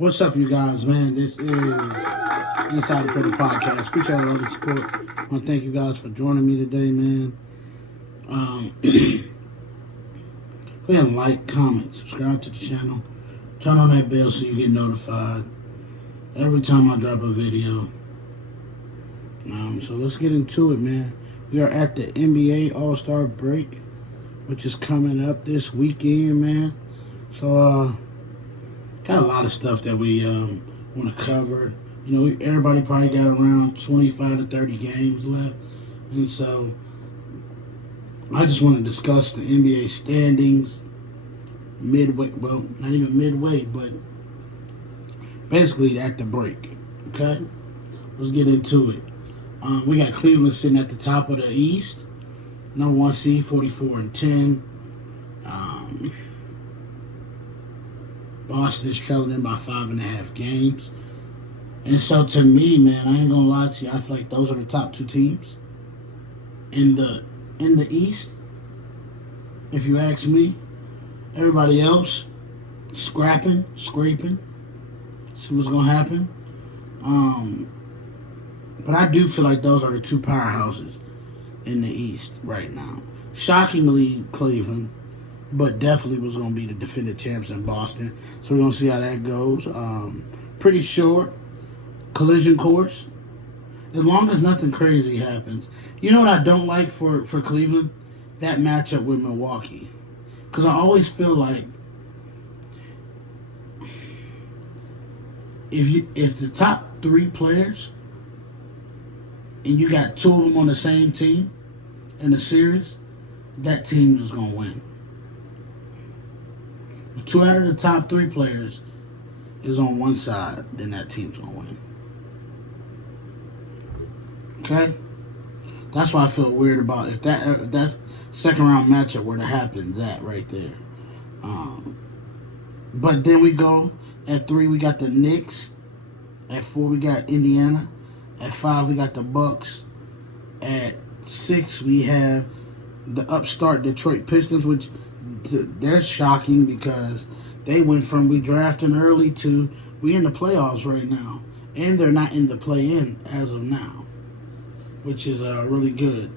What's up, you guys, man? This is Inside the Portal Podcast. Appreciate all the support. I want to thank you guys for joining me today, man. Go ahead and like, comment, subscribe to the channel. Turn on that bell so you get notified every time I drop a video. So let's get into it, man. We are at the NBA Allstar break, which is coming up this weekend, man. So, got a lot of stuff that we want to cover. You know, everybody probably got around 25 to 30 games left. And so I just want to discuss the NBA standings midway. Well, not even midway, but basically at the break. Okay? Let's get into it. We got Cleveland sitting at the top of the East. Number 1 seed, 44-10. Boston is trailing them by 5.5 games. And so to me, man, I ain't gonna lie to you, I feel like those are the top two teams in the East. If you ask me, everybody else scraping, scraping, see what's gonna happen. But I do feel like those are the two powerhouses in the East right now. Shockingly, Cleveland, but definitely was going to be the defending champs in Boston. So we're going to see how that goes. Pretty short collision course. As long as nothing crazy happens. You know what I don't like for Cleveland? That matchup with Milwaukee. Because I always feel like if the top three players and you got two of them on the same team in the series, that team is going to win. If 2 out of the top 3 players is on one side, then that team's going to win. Okay? That's why I feel weird about if that's second round matchup were to happen, that right there. But then we go at 3, we got the Knicks. At 4, we got Indiana. At 5, we got the Bucks. At 6, we have the upstart Detroit Pistons, which they're shocking because they went from we drafting early to we in the playoffs right now. And they're not in the play-in as of now, which is really good.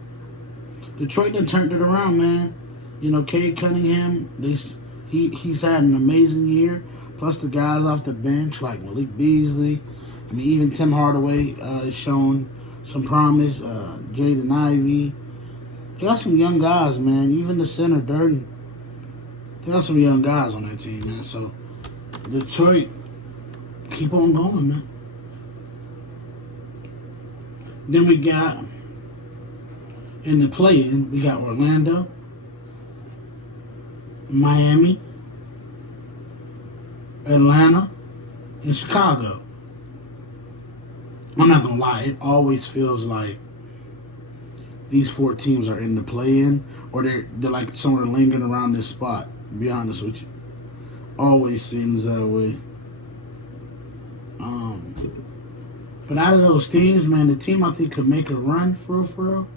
Detroit done turned it around, man. You know, Cade Cunningham, he's had an amazing year. Plus the guys off the bench like Malik Beasley. I mean, even Tim Hardaway has shown some promise. Jaden Ivey. They got some young guys, man. Even the center, Durden. They got some young guys on that team, man. So, Detroit, keep on going, man. Then we got, in the play-in, we got Orlando, Miami, Atlanta, and Chicago. I'm not going to lie. It always feels like these 4 teams are in the play-in or they're like somewhere lingering around this spot, to be honest with you. Always seems that way. But out of those teams, man, the team I think could make a run for real.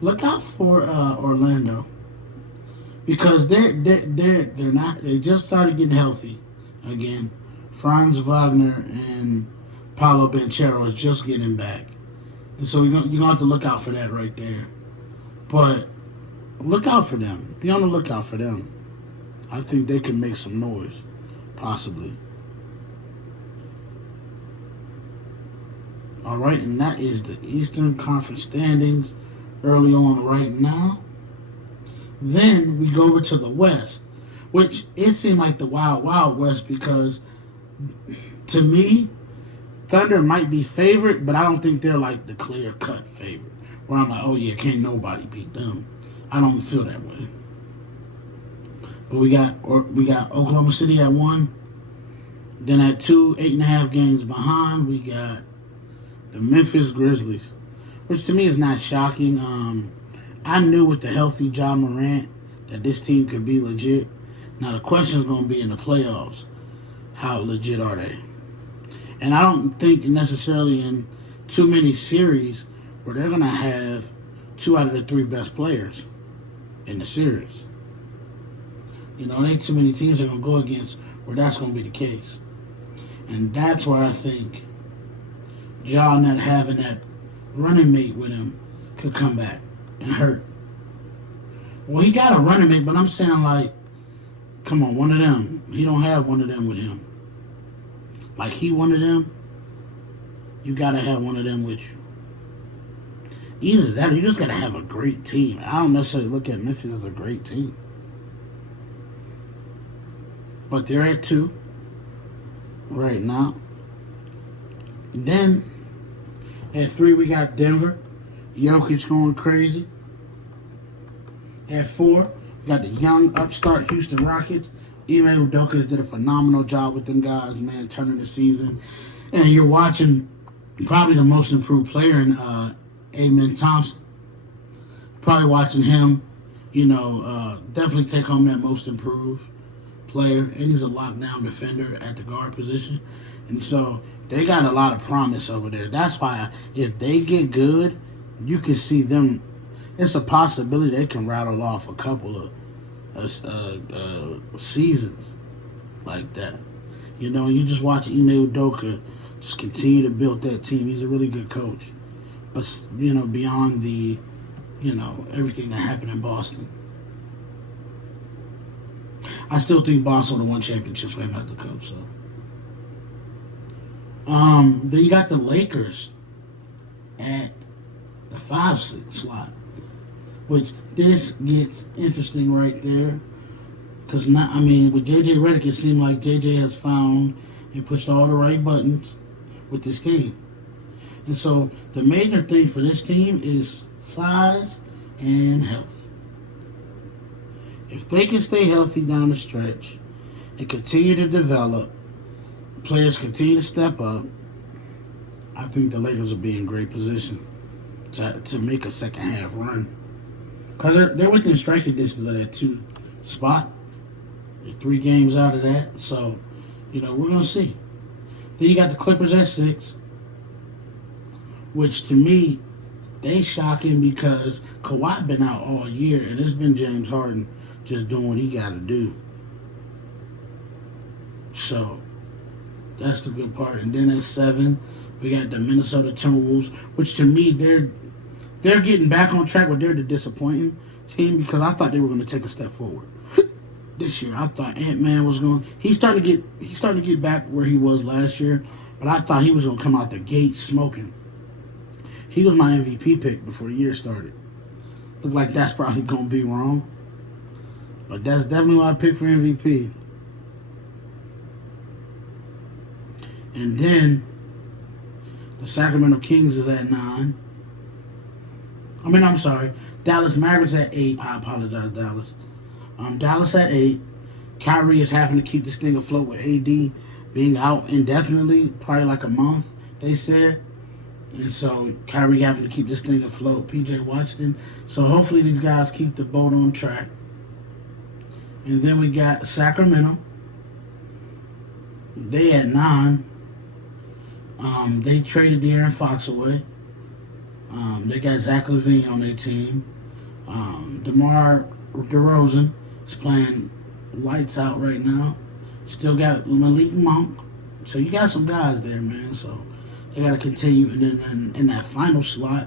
Look out for Orlando. Because they're not, they just started getting healthy again. Franz Wagner and Paolo Banchero is just getting back. And so you're going to have to look out for that right there. But look out for them. Be on the lookout for them. I think they can make some noise, possibly. All right, and that is the Eastern Conference standings early on right now. Then we go over to the West, which it seemed like the Wild Wild West because, to me, Thunder might be favorite, but I don't think they're like the clear-cut favorite. Where I'm like, oh yeah, can't nobody beat them. I don't feel that way. But we got Oklahoma City at 1. Then at 2, 8.5 games behind, we got the Memphis Grizzlies, which to me is not shocking. I knew with the healthy Ja Morant that this team could be legit. Now the question is going to be in the playoffs, how legit are they? And I don't think necessarily in too many series where they're going to have 2 out of the 3 best players in the series. You know, there ain't too many teams they're going to go against where that's going to be the case. And that's where I think Ja not having that running mate with him could come back and hurt. Well, he got a running mate, but I'm saying, like, come on, one of them. He don't have one of them with him. Like, he one of them, you got to have one of them with you. Either that or you just got to have a great team. I don't necessarily look at Memphis as a great team. But they're at 2 right now. Then, at 3, we got Denver. Jokic going crazy. At 4, we got the young upstart Houston Rockets. Ime Udoka did a phenomenal job with them guys, man, turning the season. And you're watching probably the most improved player in Amen Thompson. Probably watching him, definitely take home that most improved player. And he's a lockdown defender at the guard position. And so they got a lot of promise over there. That's why if they get good, you can see them. It's a possibility they can rattle off a couple of seasons like that. You just watch Ime Udoka just continue to build that team. He's a really good coach. But, beyond the, everything that happened in Boston. I still think Boston would have won championships for him as the coach. So, then you got the Lakers at the 5 slot, which this gets interesting right there. Because, with J.J. Redick, it seemed like J.J. has found and pushed all the right buttons with this team. And so the major thing for this team is size and health. If they can stay healthy down the stretch and continue to develop, players continue to step up, I think the Lakers will be in great position to make a second half run. Because they're within striking distance of that 2 spot. They're 3 games out of that. So, we're going to see. Then you got the Clippers at 6. Which to me, they shocking because Kawhi been out all year and it's been James Harden just doing what he got to do. So that's the good part. And then at 7, we got the Minnesota Timberwolves, which to me they're getting back on track, but they're the disappointing team because I thought they were going to take a step forward this year. I thought Ant-Man was going. He's starting to get back where he was last year, but I thought he was going to come out the gate smoking. He was my MVP pick before the year started. Look like that's probably going to be wrong. But that's definitely what I picked for MVP. And then the Sacramento Kings is at 9. Dallas Mavericks at 8. I apologize, Dallas. Dallas at 8. Kyrie is having to keep this thing afloat with AD being out indefinitely, probably like a month, they said. And so Kyrie having to keep this thing afloat. PJ Washington. So hopefully these guys keep the boat on track. And then we got Sacramento. They at 9. They traded De'Aaron Fox away. They got Zach LaVine on their team. DeMar DeRozan is playing lights out right now. Still got Malik Monk. So you got some guys there, man. So they got to continue. And then in that final slot,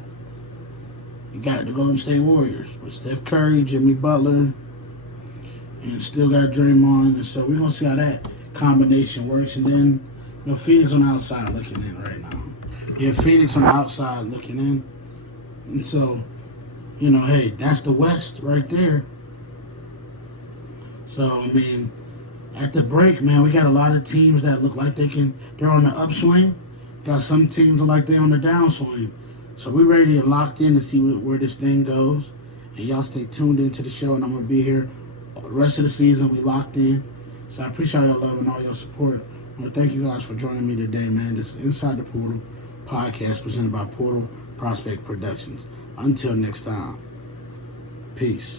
you got the Golden State Warriors with Steph Curry, Jimmy Butler, and still got Draymond. And so we're going to see how that combination works. And then, Phoenix on the outside looking in right now. Yeah, Phoenix on the outside looking in. And so, hey, that's the West right there. So, at the break, man, we got a lot of teams that look like they're on the upswing. Got some teams that look like they're on the downswing. So we're ready and locked in to see where this thing goes. And y'all stay tuned into the show, and I'm going to be here the rest of the season. We locked in. So I appreciate your love and all your support. I want to thank you guys for joining me today, man. This is Inside the Portal podcast presented by Portal Prospect Productions. Until next time, peace.